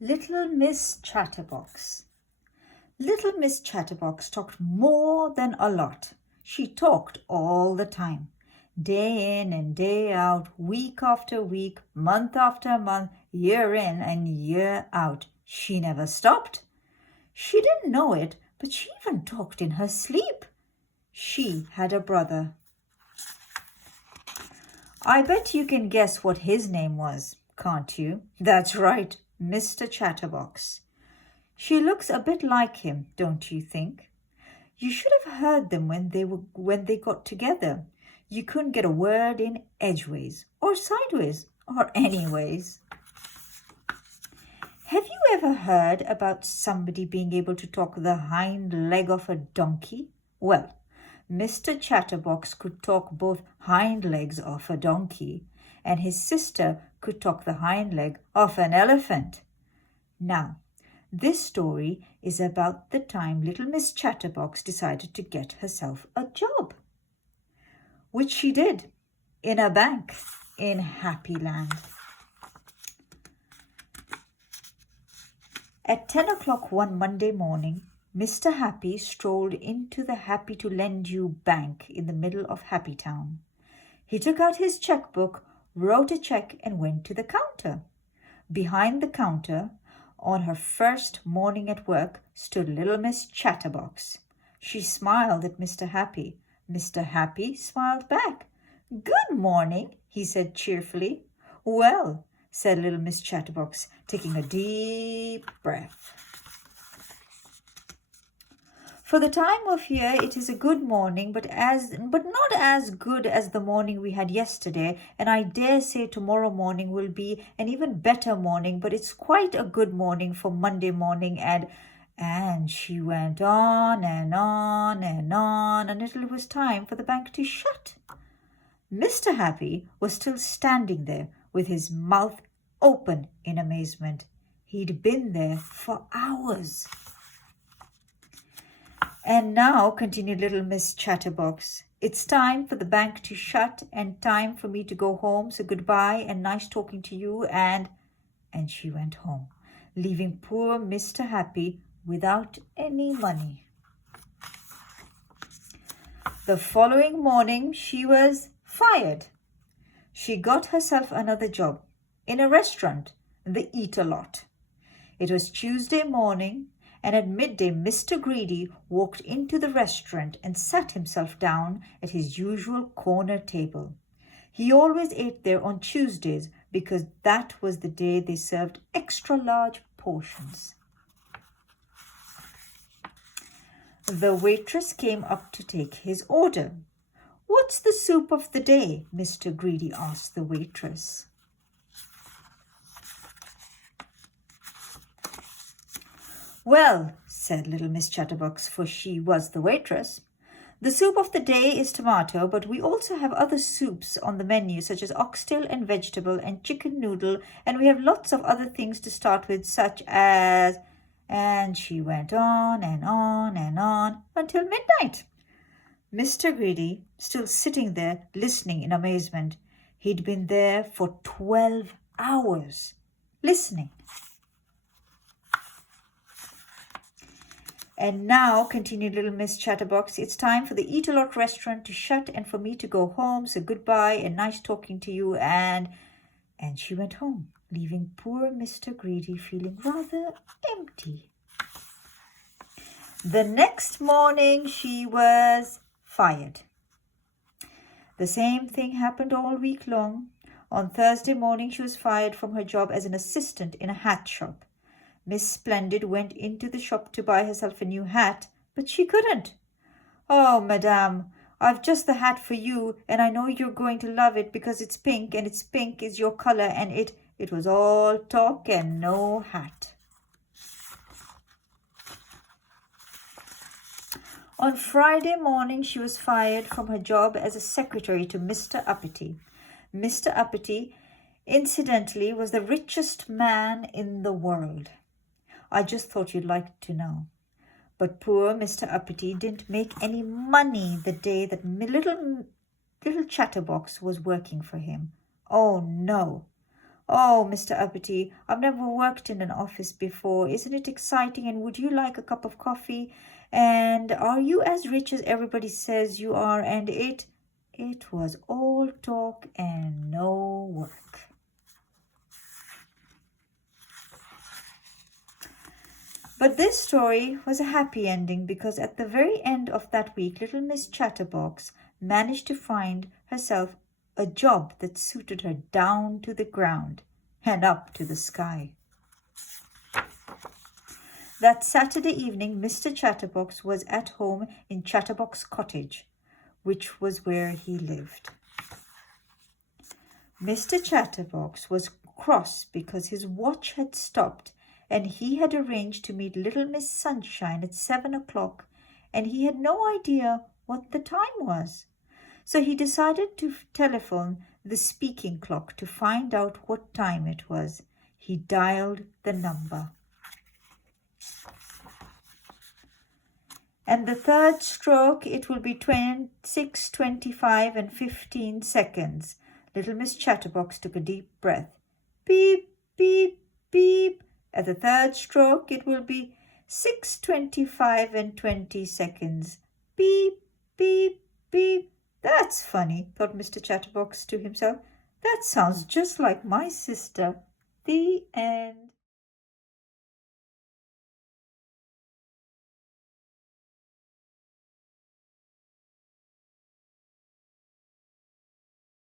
Little Miss Chatterbox. Little Miss Chatterbox talked more than a lot. She talked all the time, day in and day out, week after week, month after month, year in and year out. She never stopped. She didn't know it, but she even talked in her sleep. She had a brother. I bet you can guess what his name was, can't you? That's right, Mr. Chatterbox. She looks a bit like him, don't you think? You should have heard them when they got together. You couldn't get a word in edgeways or sideways or anyways. Have you ever heard about somebody being able to talk the hind leg of a donkey? Well, Mr. Chatterbox could talk both hind legs of a donkey, and his sister could talk the hind leg of an elephant. Now, this story is about the time little Miss Chatterbox decided to get herself a job, which she did in a bank in Happy Land. At 10 o'clock one Monday morning, Mr. Happy strolled into the Happy to Lend You bank in the middle of Happy Town. He took out his checkbook, wrote a check, and went to the counter. Behind the counter, on her first morning at work, stood little Miss Chatterbox. She smiled at Mr. Happy. Mr. Happy smiled back. "Good morning," he said cheerfully. "Well," said little Miss Chatterbox, taking a deep breath. For the time of year, it is a good morning, but not as good as the morning we had yesterday, and I dare say tomorrow morning will be an even better morning, but it's quite a good morning for Monday morning, and she went on and on and on until it was time for the bank to shut. Mr. Happy was still standing there with his mouth open in amazement. He'd been there for hours. "And now," continued little Miss Chatterbox, "it's time for the bank to shut and time for me to go home. So goodbye and nice talking to you." And she went home, leaving poor Mr. Happy without any money. The following morning she was fired. She got herself another job in a restaurant, the Eat-A-Lot. It was Tuesday morning, and at midday Mr. Greedy walked into the restaurant and sat himself down at his usual corner table. He always ate there on Tuesdays because that was the day they served extra large portions. The waitress came up to take his order. "What's the soup of the day?" Mr. Greedy asked the waitress. "Well," said little Miss Chatterbox, for she was the waitress, "the soup of the day is tomato, but we also have other soups on the menu, such as oxtail and vegetable and chicken noodle, and we have lots of other things to start with, such as..." And she went on and on and on until midnight. Mr. Greedy, still sitting there listening in amazement. He'd been there for 12 hours, listening. "And now," continued little Miss Chatterbox, "it's time for the Eat-A-Lot restaurant to shut and for me to go home. So goodbye and nice talking to you." And she went home, leaving poor Mr. Greedy feeling rather empty. The next morning she was fired. The same thing happened all week long. On Thursday morning she was fired from her job as an assistant in a hat shop. Miss Splendid went into the shop to buy herself a new hat, but she couldn't. "Oh, madame, I've just the hat for you, and I know you're going to love it because it's pink, and it's pink is your color," and it was all talk and no hat. On Friday morning she was fired from her job as a secretary to Mr. Uppity. Mr. Uppity, incidentally, was the richest man in the world. I just thought you'd like to know. But poor Mr. Uppity didn't make any money the day that little Chatterbox was working for him. Oh, no. "Oh, Mr. Uppity, I've never worked in an office before. Isn't it exciting? And would you like a cup of coffee? And are you as rich as everybody says you are?" And it was all talk and no work. But this story was a happy ending because at the very end of that week, little Miss Chatterbox managed to find herself a job that suited her down to the ground and up to the sky. That Saturday evening, Mr. Chatterbox was at home in Chatterbox Cottage, which was where he lived. Mr. Chatterbox was cross because his watch had stopped and he had arranged to meet little Miss Sunshine at 7 o'clock, and he had no idea what the time was. So he decided to telephone the speaking clock to find out what time it was. He dialed the number. And the third stroke, it will be 26, 25, and 15 seconds. Little Miss Chatterbox took a deep breath. Beep, beep, beep. At the third stroke, it will be 6, 25, and 20 seconds. Beep, beep, beep. That's funny, thought Mr. Chatterbox to himself. That sounds just like my sister. The end.